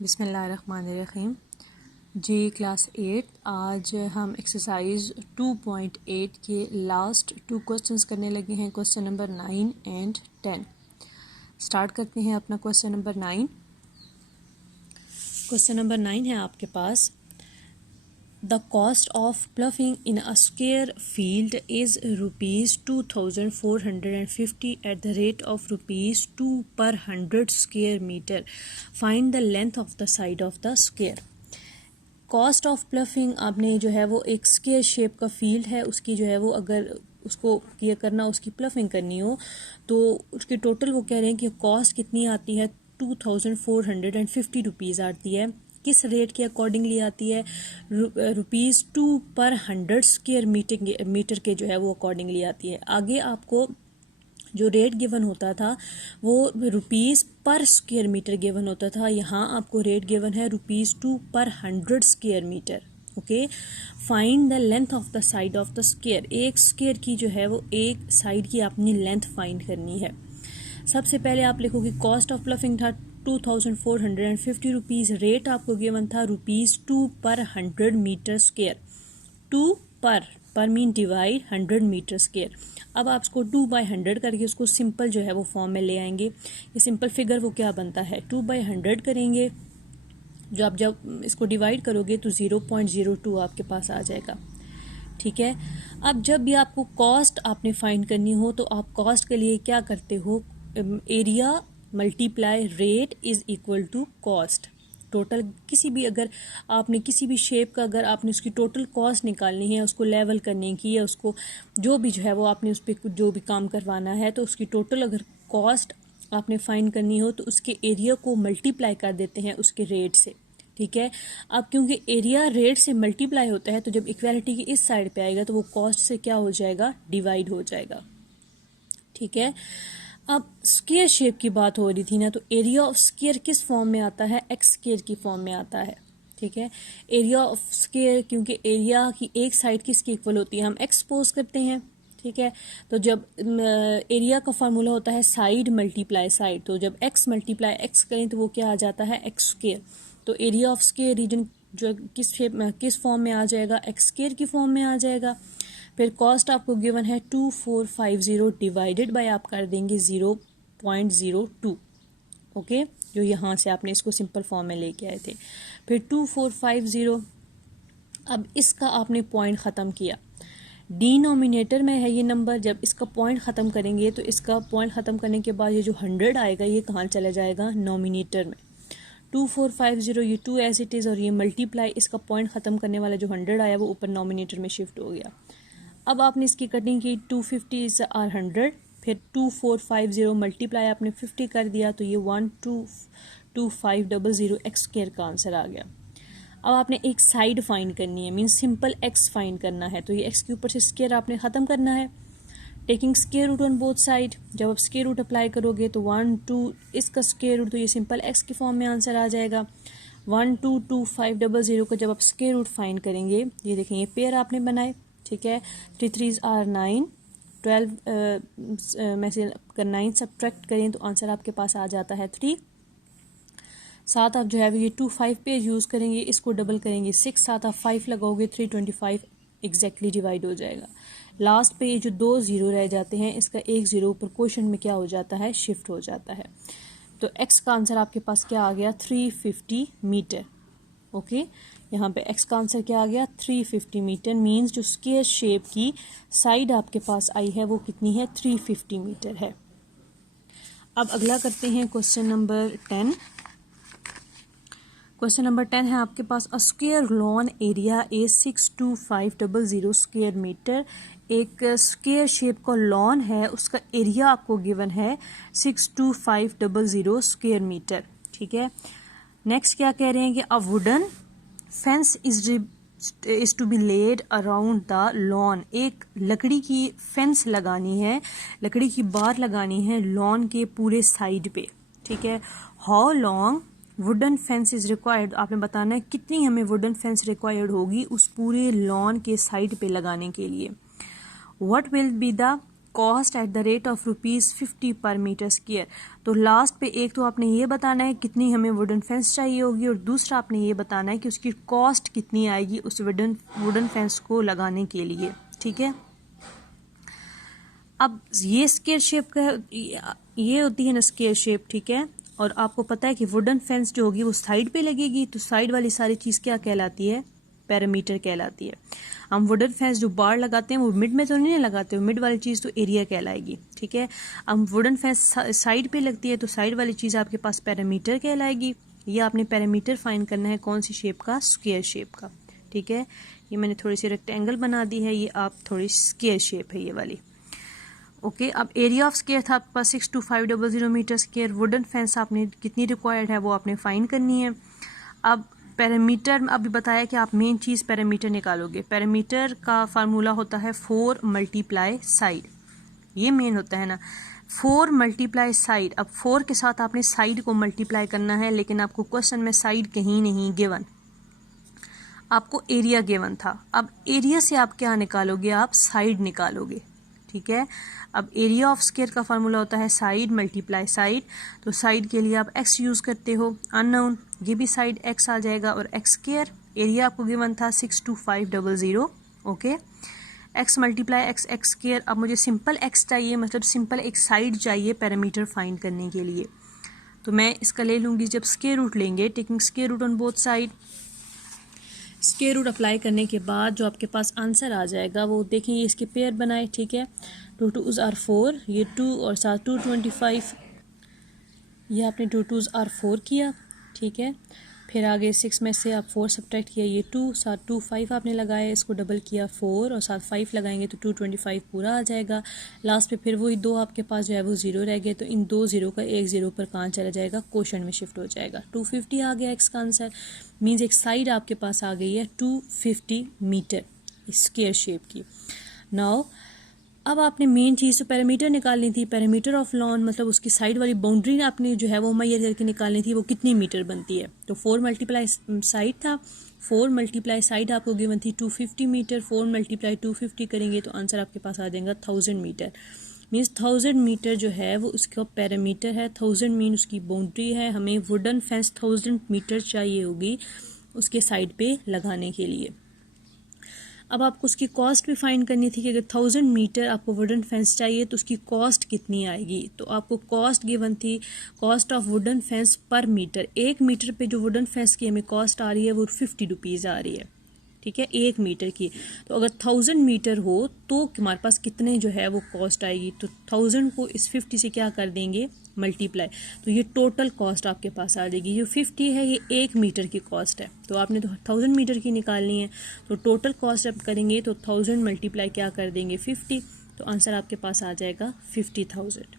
बिस्मिल्लाहिर्रहमानिर्रहीम। जी क्लास 8 आज हम एक्सरसाइज 2.8 के लास्ट 2 क्वेश्चंस करने लगे हैं। क्वेश्चन नंबर 9 एंड 10 स्टार्ट करते हैं अपना क्वेश्चन नंबर 9। क्वेश्चन नंबर 9 है आपके पास, the cost of ploughing in a square field is ₹2450 at the rate of ₹2 पर 100 square metre. Find the length of the side of the square. Cost of ploughing आपने जो है वो एक square shape का फील्ड है, उसकी जो है वो अगर उसको ये करना, उसकी प्लफिंग करनी हो तो उसकी टोटल वो कह रहे हैं कि कॉस्ट कितनी आती है, ₹2450 आती है। किस रेट के अकॉर्डिंगली आती है? ₹2 पर 100 स्क्वायर मीटर के जो है वो अकॉर्डिंगली आती है। आगे आपको जो रेट गिवन होता था वो ₹, पर स्क्वायर मीटर गिवन होता था। यहाँ आपको रेट गिवन है ₹2 पर 100 square metre. Okay, find the length of the side of the square. एक स्क्वायर की जो है वो एक साइड की अपनी लेंथ फाइंड करनी है। सबसे पहले आप लिखोगे कॉस्ट ऑफ प्लफिंग था ₹2450, रेट आपको गिवन था ₹2 पर 100 मीटर स्क्वायर। 2 पर मीन डिवाइड 100 मीटर स्क्वायर। अब आप इसको 2/100 करके उसको सिंपल जो है वो फॉर्म में ले आएंगे। ये सिंपल फिगर वो क्या बनता है, 2/100 करेंगे, जो आप जब इसको डिवाइड करोगे तो 0.02 आपके पास आ जाएगा। ठीक है, अब जब भी आपको कॉस्ट आपने फाइंड करनी हो तो आप कॉस्ट के लिए क्या करते हो, area multiply rate is equal to cost. Total किसी भी, अगर आपने किसी भी शेप का, अगर आपने उसकी टोटल कॉस्ट निकालनी है, उसको लेवल करने की, या उसको जो भी जो है वो आपने उस पर जो भी काम करवाना है, तो उसकी टोटल अगर कॉस्ट आपने फाइंड करनी हो तो उसके एरिया को मल्टीप्लाई कर देते हैं उसके रेट से। ठीक है, अब क्योंकि एरिया रेट से मल्टीप्लाई होता है तो जब इक्वालिटी की इस साइड पे आएगा तो वो कॉस्ट से क्या हो जाएगा, डिवाइड हो जाएगा। ठीक है, अब स्क्वायर शेप की बात हो रही थी ना, तो एरिया ऑफ स्क्वायर किस फॉर्म में आता है, एक्स स्क्वायर की फॉर्म में आता है। ठीक है, एरिया ऑफ स्क्वायर, क्योंकि एरिया की एक साइड किसकी इक्वल होती है, हम एक्स सपोज करते हैं। ठीक है, तो जब एरिया का फार्मूला होता है साइड मल्टीप्लाई साइड, तो जब एक्स मल्टीप्लाई एक्स करें तो वो क्या आ जाता है, एक्स स्क्वायर। तो एरिया ऑफ स्क्वायर रीजन जो किस शेप में, किस फॉर्म में आ जाएगा, एक्स स्क्वायर की फॉर्म में आ जाएगा। फिर कॉस्ट आपको गिवन है 2450 डिवाइडेड बाय आप कर देंगे 0.02। ओके, जो यहाँ से आपने इसको सिंपल फॉर्म में लेके आए थे। फिर 2450, अब इसका आपने पॉइंट ख़त्म किया, डिनोमिनेटर में है ये नंबर, जब इसका पॉइंट ख़त्म करेंगे तो इसका पॉइंट ख़त्म करने के बाद ये जो 100 आएगा ये कहाँ चला जाएगा, नोमिनेटर में। 2450 ये 2 एज इट इज़, और ये मल्टीप्लाई, इसका पॉइंट ख़त्म करने वाला जो 100 आया वो ऊपर नोमिनेटर में शिफ्ट हो गया। अब आपने इसकी कटिंग की, 250 और 100, फिर 2450 मल्टीप्लाई आपने 50 कर दिया तो ये 122500 एक्स स्क्वायर का आंसर आ गया। अब आपने एक साइड फाइंड करनी है, मीन सिंपल एक्स फाइंड करना है, तो ये एक्स के ऊपर से स्क्वायर आपने ख़त्म करना है, taking square root on both side. जब आप स्क्वायर रूट अप्लाई करोगे तो 1 2 इसका स्क्वायर रूट, तो ये सिंपल एक्स की फॉर्म में आंसर आ जाएगा। 122500 को जब आप स्क्वायर रूट फाइंड करेंगे, ये देखें ये पेयर आपने बनाए। ठीक है, 3 3 are 9, 12 में से अगर 9 सब्ट्रैक्ट करें तो आंसर आपके पास आ जाता है 3। साथ आप जो है ये 2 5 पे यूज़ करेंगे, इसको डबल करेंगे 6, साथ आप 5 लगाओगे 325 एग्जैक्टली डिवाइड हो जाएगा। लास्ट पे ये जो 2 0 रह जाते हैं, इसका एक 0 ऊपर क्वेश्चन में क्या हो जाता है, शिफ्ट हो जाता है। तो एक्स का आंसर आपके पास क्या आ गया, 350 मीटर। ओके, यहाँ पे एक्स का आंसर क्या आ गया, 350 मीटर। मीन्स जो स्क्वायर शेप की साइड आपके पास आई है वो कितनी है, 350 मीटर है। अब अगला करते हैं क्वेश्चन नंबर 10। क्वेश्चन नंबर 10 है आपके पास, a square lawn area is 62500 square metre. एक स्क्वायर शेप का लॉन है, उसका एरिया आपको गिवन है 62500 स्क्वायर मीटर। ठीक है, नेक्स्ट क्या कह रहे हैं कि a wooden fence is to be laid around the lawn. एक लकड़ी की फेंस लगानी है, लकड़ी की बार लगानी है लॉन के पूरे साइड पे। ठीक है, how long wooden fence is required, आपने बताना है कितनी हमें वुडन फेंस रिक्वायर्ड होगी उस पूरे लॉन के साइड पे लगाने के लिए। What will be the cost at the rate of ₹50 पर मीटर स्क्वायर। तो लास्ट पे एक तो आपने ये बताना है कितनी हमें वुडन फेंस चाहिए होगी, और दूसरा आपने ये बताना है कि उसकी कॉस्ट कितनी आएगी उस वुडन फेंस को लगाने के लिए। ठीक है, अब ये स्क्वायर शेप का ये होती है ना स्क्वायर शेप। ठीक है, और आपको पता है कि वुडन फेंस जो होगी वो साइड पे लगेगी, तो साइड वाली सारी चीज़ क्या कहलाती है? पैरामीटर कहलाती है। हम वुडन फेंस जो बार लगाते हैं वो मिड में तो नहीं लगाते, वो मिड वाली चीज़ तो एरिया कहलाएगी। ठीक है, हम वुडन फेंस साइड पे लगती है तो साइड वाली चीज़ आपके पास पैरामीटर कहलाएगी। ये आपने पैरामीटर फाइन करना है कौन सी शेप का? स्क्वायर शेप का। ठीक है, ये मैंने थोड़ी सी रेक्टेंगल बना दी है, ये आप थोड़ी स्क्वायर शेप है ये वाली। ओके, अब एरिया ऑफ स्क्वायर था आपके पास 62500 मीटर स्क्वायर। वुडन फेंस आपने कितनी रिक्वायर्ड है वो आपने फाइन करनी है। अब पैरामीटर अभी बताया कि आप मेन चीज़ पैरामीटर निकालोगे। पैरामीटर का फार्मूला होता है 4 मल्टीप्लाई साइड, ये मेन होता है ना, 4 मल्टीप्लाई साइड। अब 4 के साथ आपने साइड को मल्टीप्लाई करना है, लेकिन आपको क्वेश्चन में साइड कहीं नहीं गिवन, आपको एरिया गिवन था। अब एरिया से आप क्या निकालोगे? आप साइड निकालोगे। ठीक है, अब एरिया ऑफ स्क्वायर का फार्मूला होता है साइड मल्टीप्लाई साइड। तो साइड के लिए आप x यूज़ करते हो, अननोन, ये भी साइड x आ जाएगा, और x स्क्वायर एरिया आपको गिवन था 62500। Okay, x multiply x x square. अब मुझे सिंपल x चाहिए, मतलब सिंपल एक साइड चाहिए पैरामीटर फाइंड करने के लिए, तो मैं इसका ले लूँगी जब स्क्वायर रूट लेंगे, taking square root on both side. Square root apply करने के बाद जो आपके पास आंसर आ जाएगा वो देखें, ये इसके पेयर बनाए। ठीक है, 2 2s are 4, ये 2 और साथ 225, ये आपने 2 2s are 4 किया। ठीक है, फिर आगे 6 में से आप 4 सब्ट्रैक्ट किया, ये 2 साथ 2 5 आपने लगाया, इसको डबल किया 4 और साथ 5 लगाएंगे तो 225 पूरा आ जाएगा। लास्ट पे फिर वही 2 आपके पास जो है वो 0 रह गए, तो इन 2 0 का एक 0 पर कहाँ चला जाएगा? क्वोशंट में शिफ्ट हो जाएगा। 250 आ गया x का आंसर, मीन्स एक साइड आपके पास आ गई है 250 मीटर स्क्वायर शेप की। नाउ अब आपने मेन चीज़ तो पैरामीटर निकालनी थी, पैरामीटर ऑफ लॉन, मतलब उसकी साइड वाली बाउंड्री आपने जो है वो मैयर करके निकालनी थी, वो कितनी मीटर बनती है। तो 4 मल्टीप्लाई साइड था, 4 मल्टीप्लाई साइड आपको गिवन थी 250 मीटर, 4 मल्टीप्लाई 250 करेंगे तो आंसर आपके पास आ जाएगा 1000 मीटर। मीन्स 1000 मीटर जो है वो उसका पैरामीटर है, 1000 मीन उसकी बाउंड्री है। हमें वुडन फेंस 1000 मीटर चाहिए होगी उसके साइड पे लगाने के लिए। अब आपको उसकी कॉस्ट भी फाइंड करनी थी कि अगर 1000 मीटर आपको वुडन फेंस चाहिए तो उसकी कॉस्ट कितनी आएगी। तो आपको कॉस्ट गिवन थी, कॉस्ट ऑफ वुडन फेंस पर मीटर, 1 मीटर पे जो वुडन फेंस की हमें कॉस्ट आ रही है वो 50 रुपीज़ आ रही है। ठीक है, 1 मीटर की। तो अगर 1000 मीटर हो तो हमारे पास कितने जो है वो कॉस्ट आएगी, तो 1000 को इस 50 से क्या कर देंगे? मल्टीप्लाई, तो ये टोटल कॉस्ट आपके पास आ जाएगी। ये 50 है, ये 1 मीटर की कॉस्ट है, तो आपने तो 1000 मीटर की निकालनी है। तो टोटल कॉस्ट अब करेंगे तो 1000 मल्टीप्लाई क्या कर देंगे? 50, तो आंसर आपके पास आ जाएगा 50,000।